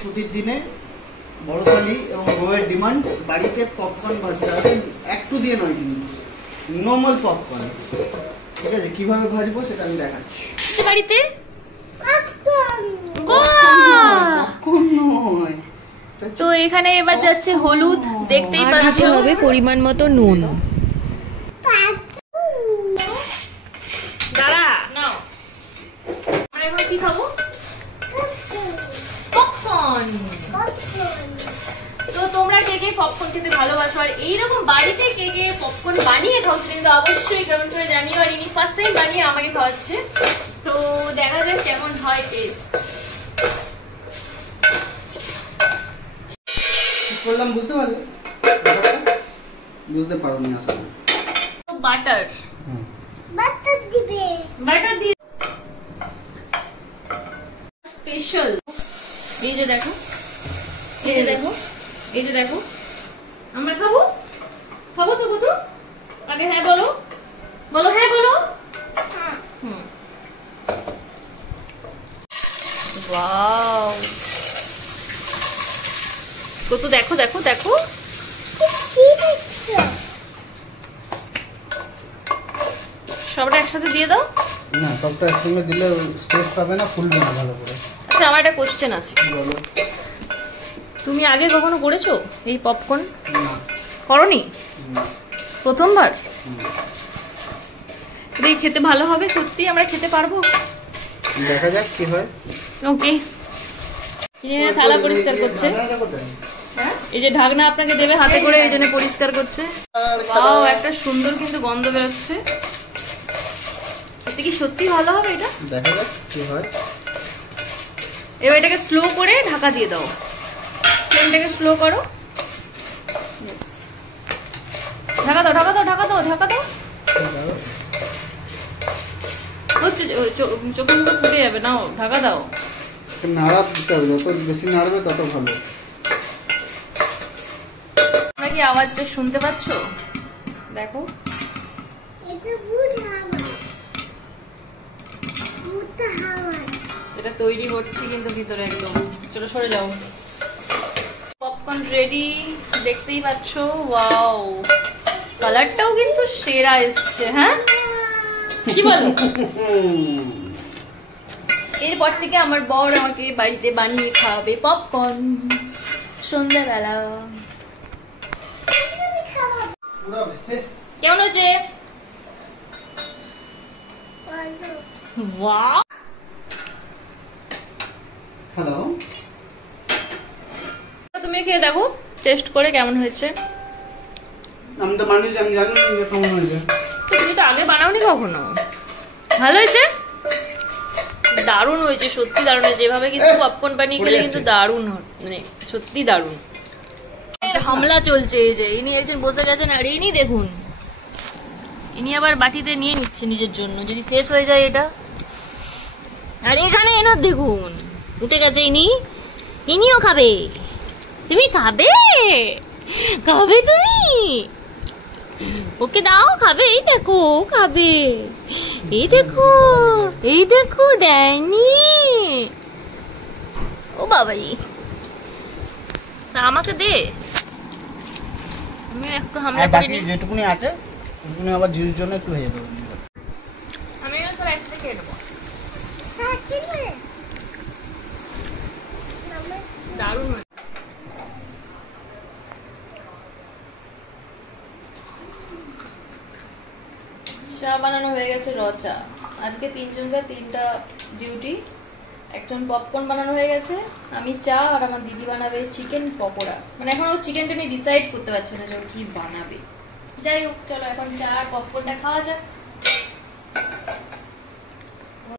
ছুটির দিনে বড়শালি এবং বউয়ের ডিমান্ড বাড়িতে পপকর্ন ভাজতে হবে, একটু দিয়ে নয় কিন্তু নর্মাল পপকর্ন। ঠিক আছে, কিভাবে ভাজবো সেটা আমি দেখাচ্ছি। বাড়িতে তো এখানে এবার যাচ্ছে হলুদ, দেখতেই পাচ্ছ, হবে পরিমাণ মতো নুন। দাঁড়া নাও, আমরা এখন কি খাবো? পপকর্ন। তো তোমরা কে কে পপকর্ন খেতে ভালোবাসো আর এইরকম বাড়িতে কে কে পপকর্ন বানিয়ে খাও কিন্তু অবশ্যই কমেন্ট করে জানিও। আর ইনি ফার্স্ট টাইম বানিয়ে আমাকে খাওয়াচ্ছে, তো দেখা যাক কেমন হয় টেস্ট। করলাম বুঝতে পারলে? বুঝতে পারোনি আসলে। বাটার দিবে, বাটার দিয়ে স্পেশাল। এই যে দেখো, এই যে দেখো, এই যে দেখো, আমরা খাবো খাবো তো বুধু। আগে হ্যাঁ বলো, বলো হ্যাঁ বলো। ওয়াও, তো দেখো দেখো দেখো কি দেখছো, সবটা একসাথে দিয়ে দাও না, সবটা একসঙ্গে দিলে স্পেস পাবে না, ফুলবে না ভালো করে। আচ্ছা, আমার একটা কোশ্চেন আছে, বলো। তুমি আগে কখনো করেছো এই পপকর্ন? না। করনি? না। প্রথমবার? এই খেতে ভালো হবে সত্যি? আমরা খেতে পারবো? দেখা যাক কি হয়। ওকে, থালা পরিষ্কার করছে। এই যে ঢাকনা আপনাকে দেবে হাতে করে, এই জন্য পরিষ্কার করছে। তাও একটা সুন্দর কিন্তু গন্ধ বেরোচ্ছে। এতে কি সত্যি ভালো হবে এটা? দেখা যাক কি হয়। এবার এটাকে স্লো করে ঢাকা দিয়ে দাও, ফ্লেমটাকে স্লো করো। ঢাকা দাও ঢাকা দাও ঢাকা দাও ঢাকা দাও। হচ্ছে, চোখে মুখে ফুটে যাবে, নাও ঢাকা দাও। নাড়া দিতে হবে, যত বেশি নাড়বে তত ভালো। তোমরা কি আওয়াজটা শুনতে পাচ্ছ? দেখো, এটা তৈরি হচ্ছে কিন্তু ভিতরে একদম। চলো সরে যাও। পপকর্ন রেডি, দেখতেই পাচ্ছ। ওয়াও, কালারটাও কিন্তু সেরা এসছে। হ্যাঁ কি বলো? এরপর থেকে আমার বর আমাকে বাড়িতে বানিয়ে খাওয়াবে পপকর্ন সন্ধ্যাবেলা। কেমন হচ্ছে? ওয়াও, হ্যালো, তুমি খেয়ে দেখো টেস্ট করে কেমন হয়েছে। আমি তো বানিয়েছি, আমি জানি যে কেমন হয়েছে। তুমি তো আগে বানাওনি কখনো। ভালো হয়েছে, দারুণ হয়েছে, সত্যি দারুণ হয়েছে। এভাবে কিন্তু পপকর্ন বানিয়ে খেলে কিন্তু দারুণ, মানে সত্যি দারুণ। হামলা চলছে, এই যে ইনি একজন বসে গেছেন আর ইনি দেখুন, ইনি আবার বাটিতে নিয়ে নিচ্ছে নিজের জন্য, যদি শেষ হয়ে যায় এটা। আর এখানে এনার দেখুন উঠে গেছে, ইনিও খাবে। তুমি খাবে? খাবে তুমি? ওকে দাও, খাবে। এই দেখো খাবে, এই দেখো, এই দেখো দেয়নি। ও বাবাই, তা আমাকে দে, আমি একটু হামলা করে নিই। যেটুকুনি আছে ওটুকুনি আবার জিউর জন্য একটু ভেজে দেবো। আমি সব একসাথে খেয়ে নেবো। দারুণ হয়েছে। চা বানানো হয়ে গেছে, র চা। আজকে তিনজনকার তিনটা ডিউটি। একজন পপকর্ন বানানো হয়ে গেছে, আমি চা, আর আমার দিদি বানাবে চিকেন পকোড়া। মানে এখন ও চিকেনটা নিয়ে ডিসাইড করতে পারছে না যে ও কি বানাবে। যাই হোক, চলো এখন চা আর পপকর্নটা খাওয়া যাক।